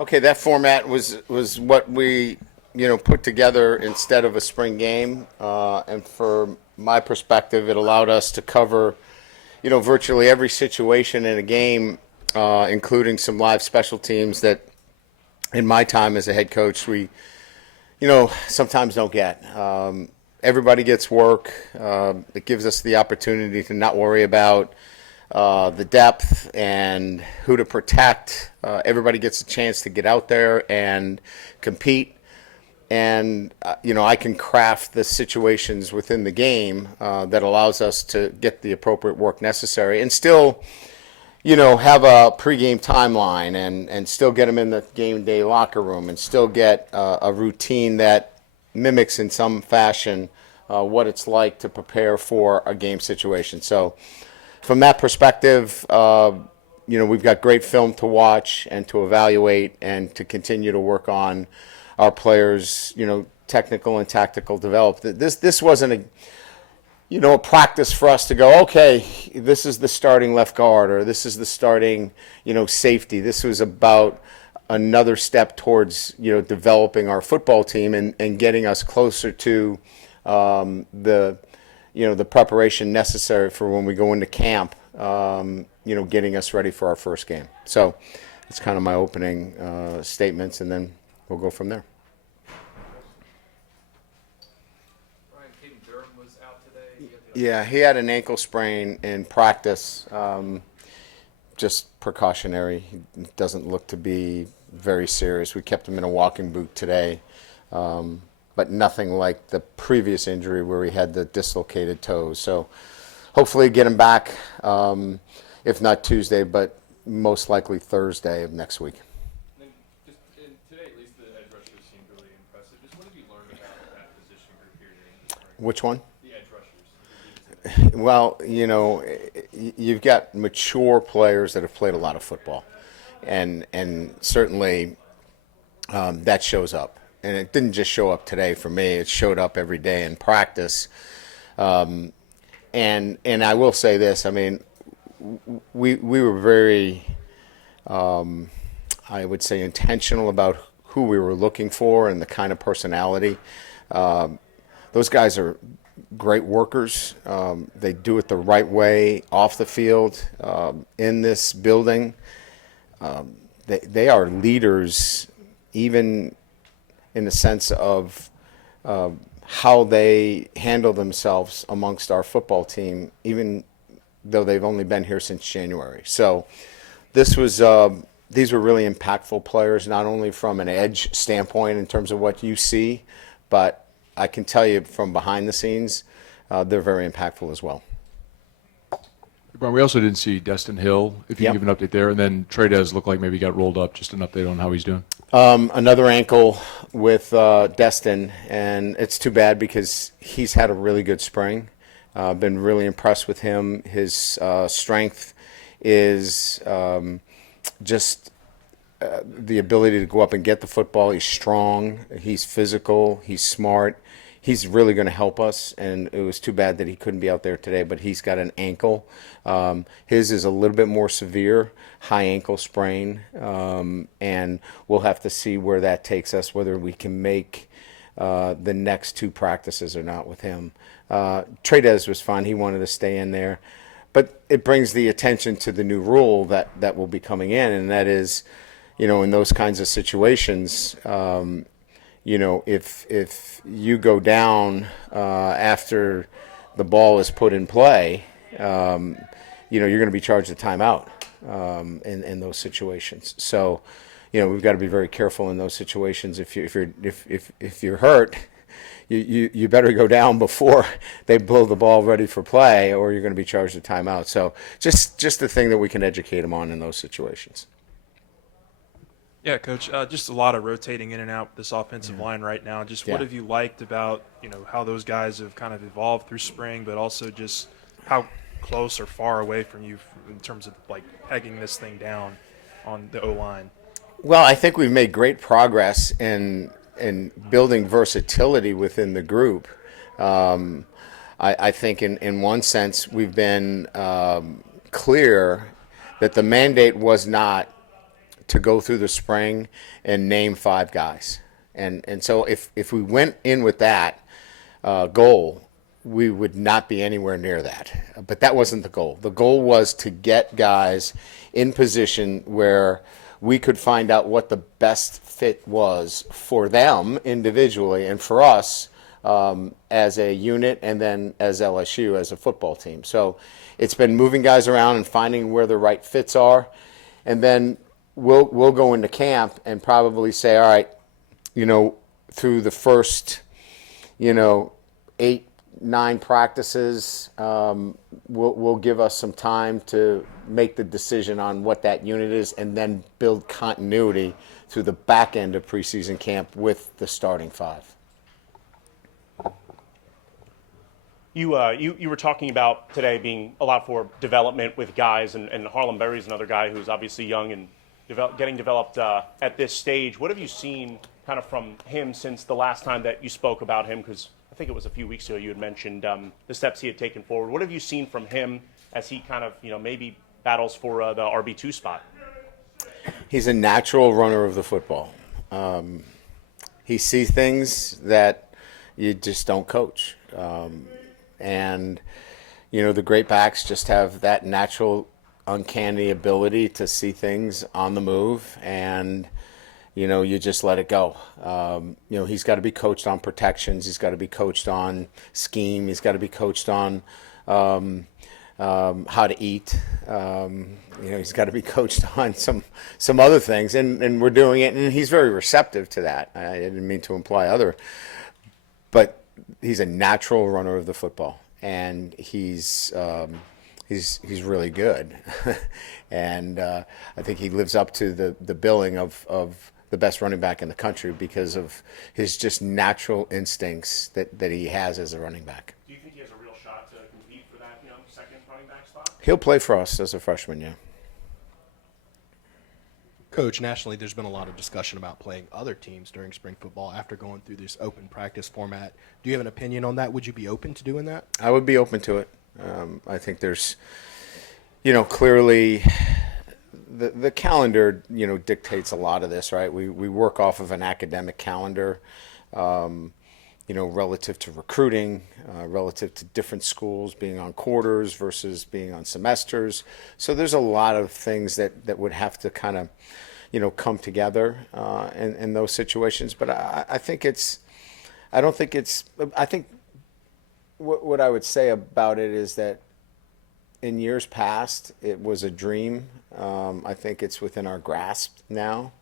Okay, that format was what we put together instead of a spring game, and from my perspective, it allowed us to cover virtually every situation in a game, including some live special teams that, in my time as a head coach, we sometimes don't get. Everybody gets work. It gives us the opportunity to not worry about the depth and who to protect. Everybody gets a chance to get out there and compete. And, I can craft the situations within the game that allows us to get the appropriate work necessary and still, have a pregame timeline and still get them in the game day locker room and still get a routine that mimics in some fashion what it's like to prepare for a game situation. So from that perspective, we've got great film to watch and to evaluate and to continue to work on our players, technical and tactical development. This wasn't a practice for us to go, okay, this is the starting left guard or this is the starting, safety. This was about another step towards, developing our football team and getting us closer to the preparation necessary for when we go into camp, getting us ready for our first game. So that's kind of my opening statements, and then we'll go from there. Yeah, he had an ankle sprain in practice, just precautionary. He doesn't look to be very serious. We kept him in a walking boot today, but nothing like the previous injury where he had the dislocated toes. So hopefully get him back, if not Tuesday, but most likely Thursday of next week. And just today, at least, the edge rushers seemed really impressive. Just what have you learned about that position group here today? Which one? The edge rushers. Well, you've got mature players that have played a lot of football, and certainly that shows up. And it didn't just show up today for me; it showed up every day in practice. And I will say this: I mean, we were very, I would say, intentional about who we were looking for and the kind of personality. Those guys are great workers. They do it the right way off the field, in this building. They are leaders, even in the sense of how they handle themselves amongst our football team, even though they've only been here since January. So these were really impactful players, not only from an edge standpoint in terms of what you see, but I can tell you from behind the scenes, they're very impactful as well. Brian, we also didn't see Destin Hill, if you Yep. can give an update there. And then Trades looked like maybe got rolled up. Just an update on how he's doing. Another ankle with Destin, and it's too bad because he's had a really good spring. Been really impressed with him. His strength is just the ability to go up and get the football. He's strong. He's physical. He's smart. He's really going to help us, and it was too bad that he couldn't be out there today, but he's got an ankle. His is a little bit more severe, high ankle sprain, and we'll have to see where that takes us, whether we can make the next two practices or not with him. Trades was fine. He wanted to stay in there. But it brings the attention to the new rule that will be coming in, and that is, in those kinds of situations, if you go down after the ball is put in play, you're going to be charged a timeout in those situations. So, we've got to be very careful in those situations. If you're hurt, you better go down before they blow the ball ready for play, or you're going to be charged a timeout. So just the thing that we can educate them on in those situations. Yeah, Coach, just a lot of rotating in and out with this offensive line right now. Just what have you liked about, how those guys have kind of evolved through spring, but also just how close or far away from you in terms of, like, pegging this thing down on the O-line? Well, I think we've made great progress in building versatility within the group. I think in one sense we've been clear that the mandate was not to go through the spring and name 5 guys. And so if we went in with that goal, we would not be anywhere near that. But that wasn't the goal. The goal was to get guys in position where we could find out what the best fit was for them individually and for us as a unit, and then as LSU as a football team. So it's been moving guys around and finding where the right fits are, and then we'll go into camp and probably say, all right, through the first 8, 9 practices, will give us some time to make the decision on what that unit is, and then build continuity through the back end of preseason camp with the starting 5. You were talking about today being a lot for development with guys, and Harlem Berry's another guy who's obviously young and getting developed at this stage. What have you seen kind of from him since the last time that you spoke about him? Because I think it was a few weeks ago you had mentioned the steps he had taken forward. What have you seen from him as he kind of maybe battles for the RB2 spot? He's a natural runner of the football. He sees things that you just don't coach. And the great backs just have that natural, uncanny ability to see things on the move, and you just let it go. He's got to be coached on protections. He's got to be coached on scheme. He's got to be coached on how to eat. He's got to be coached on some other things, and we're doing it, and he's very receptive to that. I didn't mean to imply other, but he's a natural runner of the football, and he's really good, and I think he lives up to the billing of the best running back in the country because of his just natural instincts that he has as a running back. Do you think he has a real shot to compete for that second running back spot? He'll play for us as a freshman, yeah. Coach, nationally, there's been a lot of discussion about playing other teams during spring football after going through this open practice format. Do you have an opinion on that? Would you be open to doing that? I would be open to it. I think there's, clearly the calendar, dictates a lot of this, right? We work off of an academic calendar, relative to recruiting, relative to different schools being on quarters versus being on semesters. So there's a lot of things that would have to kind of, come together in those situations. But I think what I would say about it is that in years past, it was a dream. I think it's within our grasp now.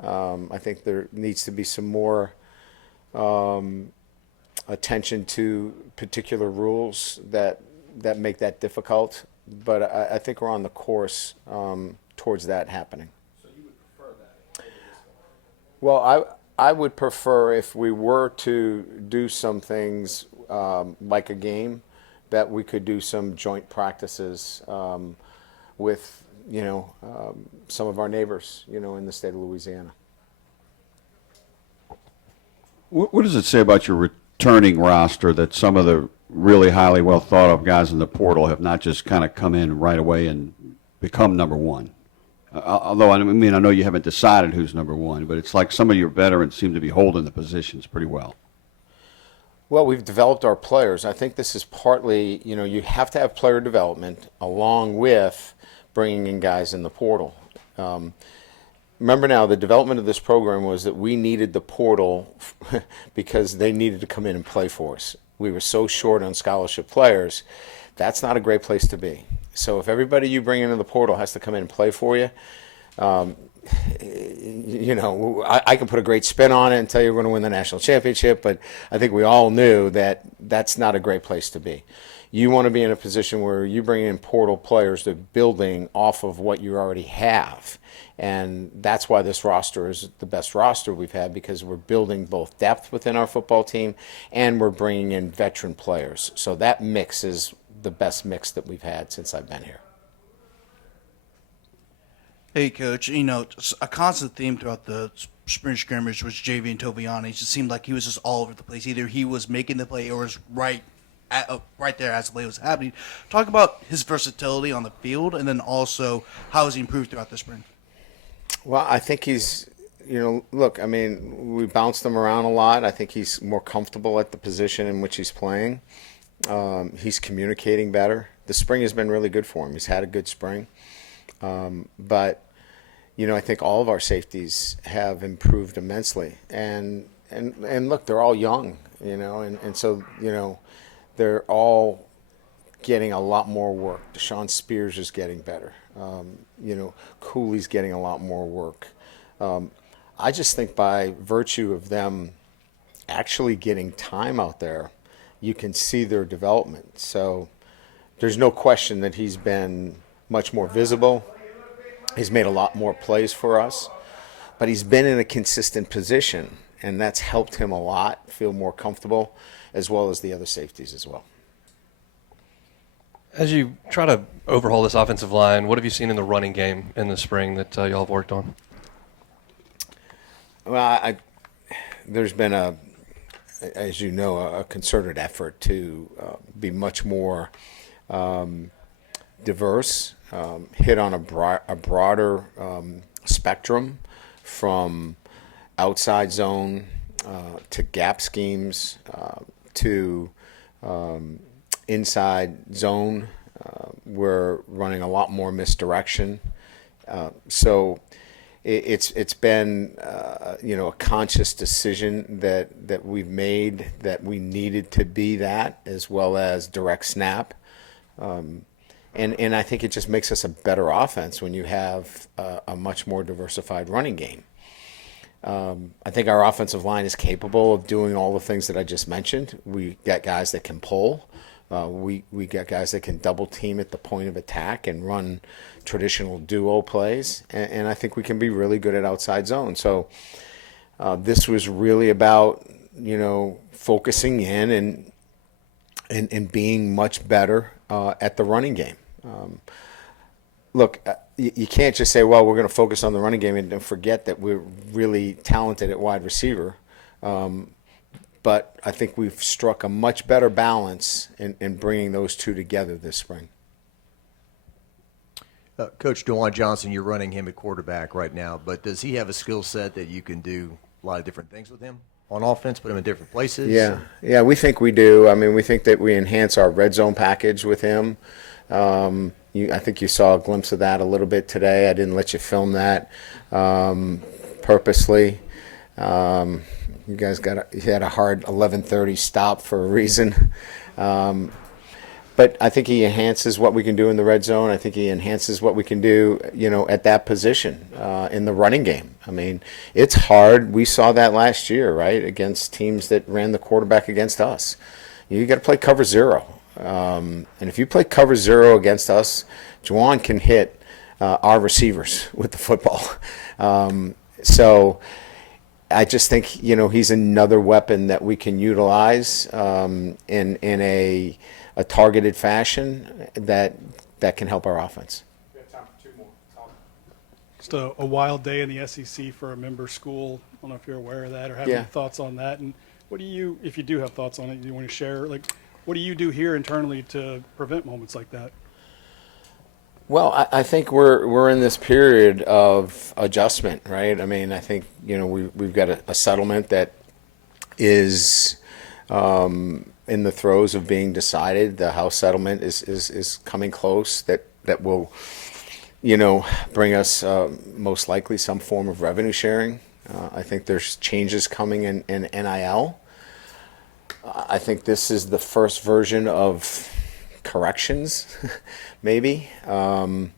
I think there needs to be some more attention to particular rules that make that difficult. But I think we're on the course towards that happening. So you would prefer that? Well, I would prefer if we were to do some things like a game, that we could do some joint practices with some of our neighbors in the state of Louisiana. What does it say about your returning roster that some of the really highly well thought of guys in the portal have not just kind of come in right away and become number one? Although, I know you haven't decided who's number one, but it's like some of your veterans seem to be holding the positions pretty well. Well, we've developed our players. I think this is partly, you have to have player development along with bringing in guys in the portal. Remember now, the development of this program was that we needed the portal because they needed to come in and play for us. We were so short on scholarship players. That's not a great place to be. So if everybody you bring into the portal has to come in and play for you, I can put a great spin on it and tell you we're going to win the national championship, but I think we all knew that that's not a great place to be. You want to be in a position where you bring in portal players that are building off of what you already have. And that's why this roster is the best roster we've had, because we're building both depth within our football team and we're bringing in veteran players. So that mix is the best mix that we've had since I've been here. Hey, Coach. A constant theme throughout the spring scrimmage was Javian Toviani. It just seemed like he was just all over the place. Either he was making the play or was right there as the play was happening. Talk about his versatility on the field, and then also how has he improved throughout the spring? Well, I think he's, look, I mean, we bounced him around a lot. I think he's more comfortable at the position in which he's playing. He's communicating better. The spring has been really good for him. He's had a good spring. But, I think all of our safeties have improved immensely. And look, they're all young, and so, they're all getting a lot more work. Deshaun Spears is getting better. Cooley's getting a lot more work. I just think by virtue of them actually getting time out there, you can see their development. So there's no question that he's been much more visible. He's made a lot more plays for us, but he's been in a consistent position, and that's helped him a lot feel more comfortable, as well as the other safeties as well. As you try to overhaul this offensive line, what have you seen in the running game in the spring that y'all have worked on? Well, there's been as you know, a concerted effort to be much more diverse, hit on a broader spectrum, from outside zone to gap schemes to inside zone. We're running a lot more misdirection. So it's been a conscious decision that we've made, that we needed to be that, as well as direct snap. And I think it just makes us a better offense when you have a much more diversified running game. I think our offensive line is capable of doing all the things that I just mentioned. We got guys that can pull. We got guys that can double team at the point of attack and run traditional duo plays, and I think we can be really good at outside zone. So this was really about focusing in and being much better at the running game. Look, you can't just say, well, we're going to focus on the running game and forget that we're really talented at wide receiver. But I think we've struck a much better balance in bringing those two together this spring. Coach DeJuan Johnson, you're running him at quarterback right now, but does he have a skill set that you can do a lot of different things with him on offense, put him in different places? Yeah, we think we do. I mean, we think that we enhance our red zone package with him. I think you saw a glimpse of that a little bit today. I didn't let you film that purposely. You guys he had a hard 11:30 stop for a reason. But I think he enhances what we can do in the red zone. I think he enhances what we can do, at that position in the running game. I mean, it's hard. We saw that last year, right, against teams that ran the quarterback against us. You got to play cover zero. And if you play cover zero against us, Juwan can hit our receivers with the football. So I just think, he's another weapon that we can utilize in a targeted fashion that can help our offense. We have time for two more. Just a wild day in the SEC for a member school. I don't know if you're aware of that or have any thoughts on that. And what do you, if you do have thoughts on it, do you want to share? Like, what do you do here internally to prevent moments like that? Well, I think we're in this period of adjustment, right? I mean, I think we've got a settlement that is in the throes of being decided. The House settlement is coming close. That will bring us most likely some form of revenue sharing. I think there's changes coming in NIL. I think this is the first version of corrections, maybe. I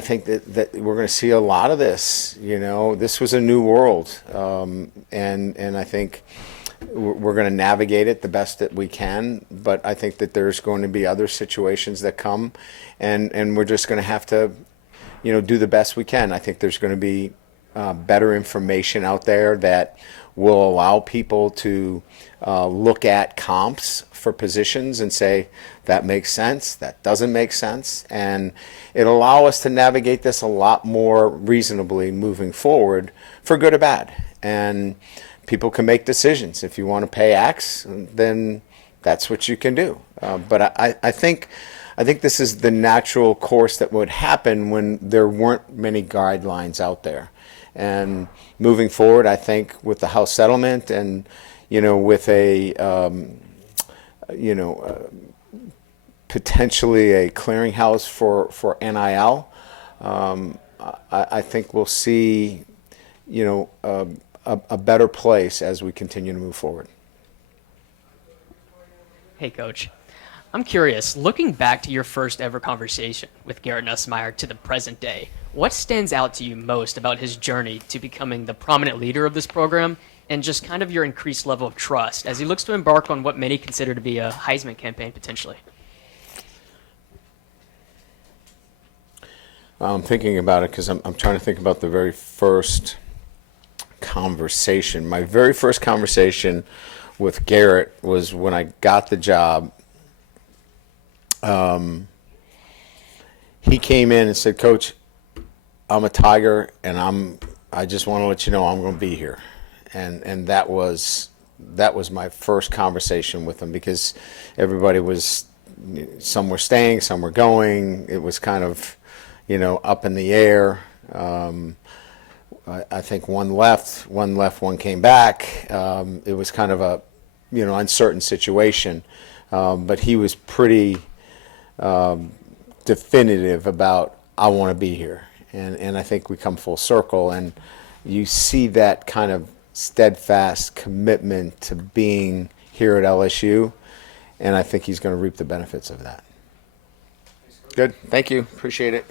think that we're going to see a lot of this. This was a new world, and I think we're going to navigate it the best that we can. But I think that there's going to be other situations that come, and we're just going to have to, do the best we can. I think there's going to be better information out there that will allow people to look at comps for positions and say, that makes sense, that doesn't make sense. And it'll allow us to navigate this a lot more reasonably moving forward, for good or bad. And people can make decisions. If you want to pay X, then that's what you can do. But I think I think this is the natural course that would happen when there weren't many guidelines out there. And moving forward, I think with the House settlement and, with a, potentially a clearinghouse for NIL, I think we'll see, a better place as we continue to move forward. Hey, Coach. I'm curious, looking back to your first ever conversation with Garrett Nussmeier to the present day, what stands out to you most about his journey to becoming the prominent leader of this program and just kind of your increased level of trust as he looks to embark on what many consider to be a Heisman campaign potentially? I'm thinking about it because I'm trying to think about the very first conversation. My very first conversation with Garrett was when I got the job. He came in and said, "Coach, I'm a Tiger, and I just want to let you know I'm going to be here." And that was my first conversation with him, because everybody was, some were staying, some were going. It was kind of, up in the air. I think one left, one came back. It was kind of a, uncertain situation. But he was pretty definitive about, I want to be here. And I think we come full circle, and you see that kind of steadfast commitment to being here at LSU, and I think he's going to reap the benefits of that. Good. Thank you. Appreciate it.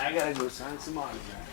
I gotta go sign some autographs.